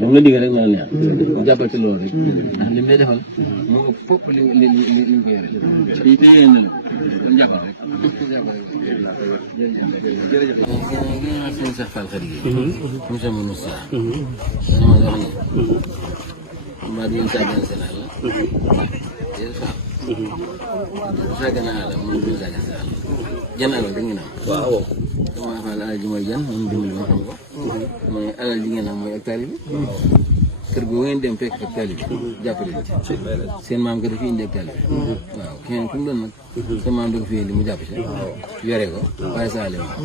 moom la digal rek na la neex jàppal ci loolu rek ndax li mu lay defal moo fopp li nga ko yore fii téye na kon jàppal rek jërëjëf sëñ Cheikh Fall Khady Gueye monsieur Moussa dana ma wax ni mbaa du yéen sàggan Sénégal la yéen Fall sàggan naa la moom du sàggan Sénégal jan alal da ngeen am waaw dama Fall alal ji mooy jan moom dimbali ma xam ko mooy alal ji ngeen am mooy ak taalibe kër gu ngeen dem fekk ak taalibe jàppale ci seen maam kat dafa indi ak taalibe waaw keneen ku mu doon nag sa maam da ko fi indi mu jàpp ci yore ko waaye saale waaw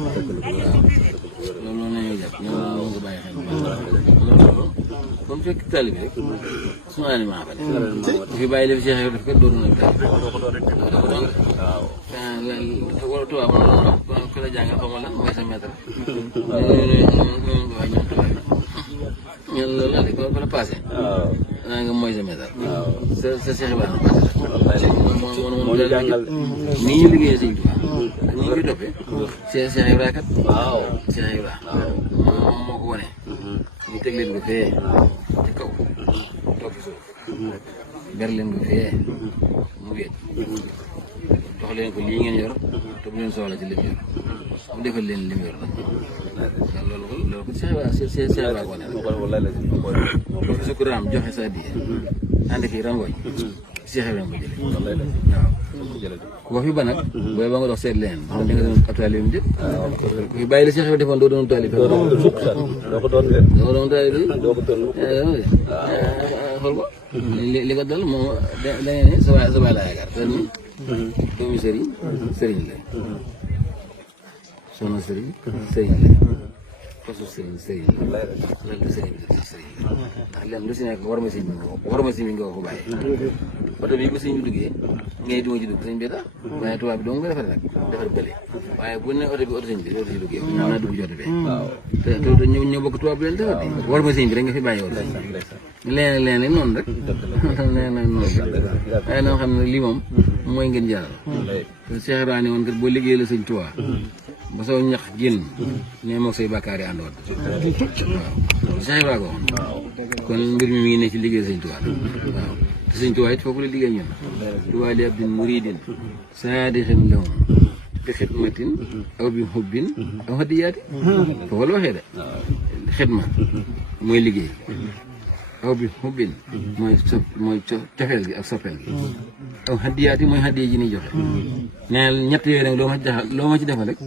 loolu la ñuy jàpp ñoo ko bàyyi xel loolu comme fekk taalibe rek suma aliment fa ne fi bàyyi def Cheikh yow daf kat dootu na taalibe wala tubaab moom ku la jàngal xamal lan mooy sa maître ñun loolu la de ko la passé naa nga mooy sa maître sa Cheikh Ibrahima passé moom jàngal ni ñu liggéeyee Sëñ Tuubaa ni ñu koy toppee Cheikh Ibrahima kat waaw Cheikh Ibrahima moom moo ko wane ñu teg leen ko fee ci kaw toog ci suuf ber leen ko fee mu wéet jox leen ko lii ngeen yor te bu leen soxla ci lim yor mu defal leen lim yor nag loolu ko Cheikh Ibrahima ko ne sukuraam joxe sa addiya ànd ki rangooñ Cheikh Ibrahima ko jëlee waaw ku fi ba nag booy ba nga dox seet leen xam di nga doon ab taalibe jëpp ku fi bàyyi la Cheikh Ibrahima defoon doo doon taalibe xool ko li ko dal moom da ngeen ne sa waay la yaakaar te ni doomi sëriñ sëriñ la soxna sëriñ sëriñ la fasu sëriñ sëriñ la lal du sëriñ bi sëriñ la ndax leen lu si nekk war ma si mi nga ko bàyyi oto bi bu sëñ bi duggee ngay duma ci dugg sëñ bi tax waaye tubaab bi doo nga defar nag defar bële waaye bu ne oto bi oto sëñ bi oto si duggee ñaa naa dugg ci oto bi te ñoo bokk tubaab bi leen defar di war ma sëñ bi rek nga fi bàyyi oto leen noonu rek leen noonu rek waaye noo xam ne lii moom mooy ngeen jaral Cheikh Ibrahima ne woon kat boo liggéey la sëñ Tuubaa ba soo ñax génn ne moog say bàkkaar yi àndoon waaw Cheikh Ibrahima ko waxoon kon mbir mi ngi ne ci liggéey sëñ Tuubaa waaw te sëñ Tuubaa it foofu la liggéey ñun Tuubaa li abdin muridin saadixin lahum bi xidmatin aw bi xubbin aw hadiyaati foofu la waxee de xidma mooy liggéey aw bi xubbin mooy cofeel gi ak soppeel gi aw hadiyaati mooy hadiya ji ni joxe neel ñett yooyu nag loo ma ci defal rek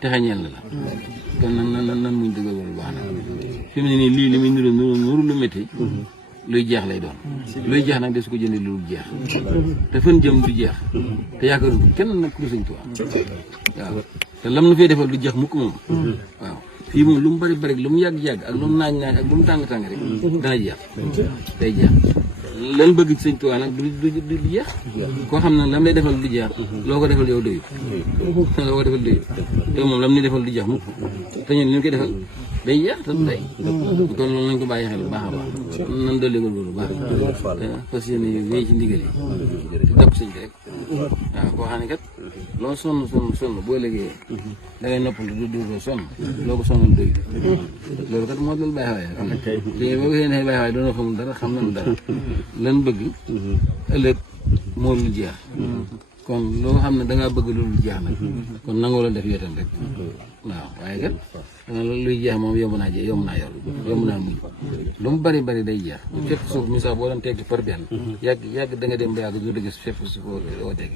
texe ñeel na la kon nan muñ dëggal loolu baax na fi mu ne nii lii li muy nuru lu métti luy jeex lay doon luy jeex nag de su ko jëndee lu jeex te fan jëm du jeex te yaakaaru kenn nag ku Sëñ Tuubaa waaw te lam nu fay defal du jeex mukk moom waaw fii moom lu mu bari lu mu yàgg ak lu mu naaj ak lu mu tàng rek dana jeex day jeex lan bëgg ci Sëñ Tuubaa nag du jeex koo xam ne lam lay defal du jeex loo ko defal yow doyut loo ko defal doyut te moom lam ni defal du jeex mukk te ñun li ñu koy defal day jeex te day kon loolu nañ ko bàyyi xel bu baax a baax nan dolli ko loolu baax fas yéene wéy ci ndigal yi te dëpp sëñ bi rek waaw koo xam ne kat loo sonn boo liggéeyee da ngay noppal du sonn loo ko sonnal doy loolu kat moo dal bàyyi xawaay am na léegi boo ko yéene bàyyi xawaay doona xamul dara xam nañ dara lan bëgg ëllëg moo lu jeex kon loo xam ne dangaa bëgg loolu jeex nag kon nangoo la def yootam rek waaw waaye kat luy jeex moom yomb naa yor yomb naa muñ lu mu bari day jeex fépp suuf mi sax boo doon tegg par benn yàgg da nga dem ba yàgg du gis fépp suuf oo tegg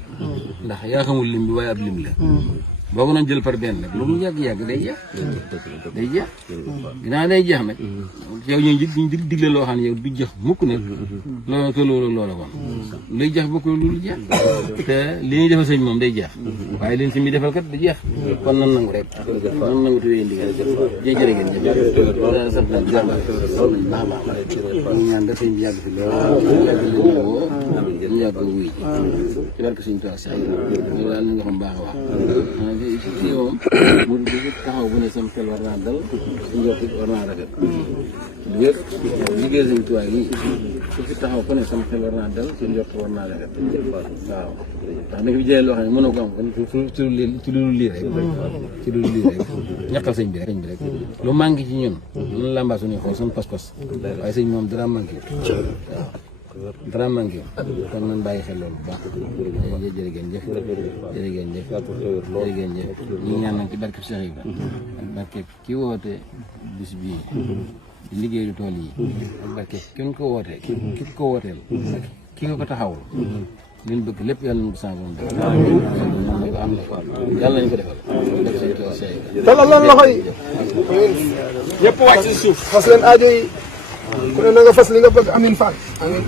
ndax yaa xamul lim bi waaye ab lim la boo ko doon jël par benn nag lu mu yàgg day jeex ginnaaw day jeex nag yow ñooy digle loo xam ne yow du jeex mukk nag loolu te loolu loola kon luy jeex bokk loolu jeex te li ñuy defal sëñ moom day jeex waaye leen si mi defal kat du jeex kon nan nangu rek nan nangu tuwee ndigal jërë ngeen jëf sant nañ jàmm loolu nañ baax ñu ñaan da sëñ bi yàgg fi loolu ñu yàgg ko wuy ci barke suñu toog sax ñu daal li nga xam baax a wax fii moom mu taxaw bu ne sam xel war naa dal suñu jot war naa rafet lu wér liggéey suñu tuwaay yi su fi taxaw ku ne sam xel war naa dal suñu jot war naa rafet waaw ndax da nga fi jëlee loo xam ne mënoo ko am ci lu lii rek ci lu lii rek ñaqal sëñ bi rek lu manqué ci ñun ñun làmbaa suñuy xool suñu pas-pas waaye sëñ moom dara manqué waaw dara manqué kon nañ bàyyi xel loolu bu baax jërë ngeen jëf jërë ngeen jëf jërë ngeen jëf ñu ñaan nag ci barke Cheikh Ibra ak barke ki woote bis bii di liggéeyu tool yi ak barke ki ko wootee ki ko wooteel ak ki nga ko taxawul li ñu bëgg lépp yàlla nañu ko sàngoon def yàlla nañu ko defal dalal leen loxo yi ñëpp wàcc ci suuf fas leen aajo yi ku ne na nga fas li nga bëgg amin Fall amin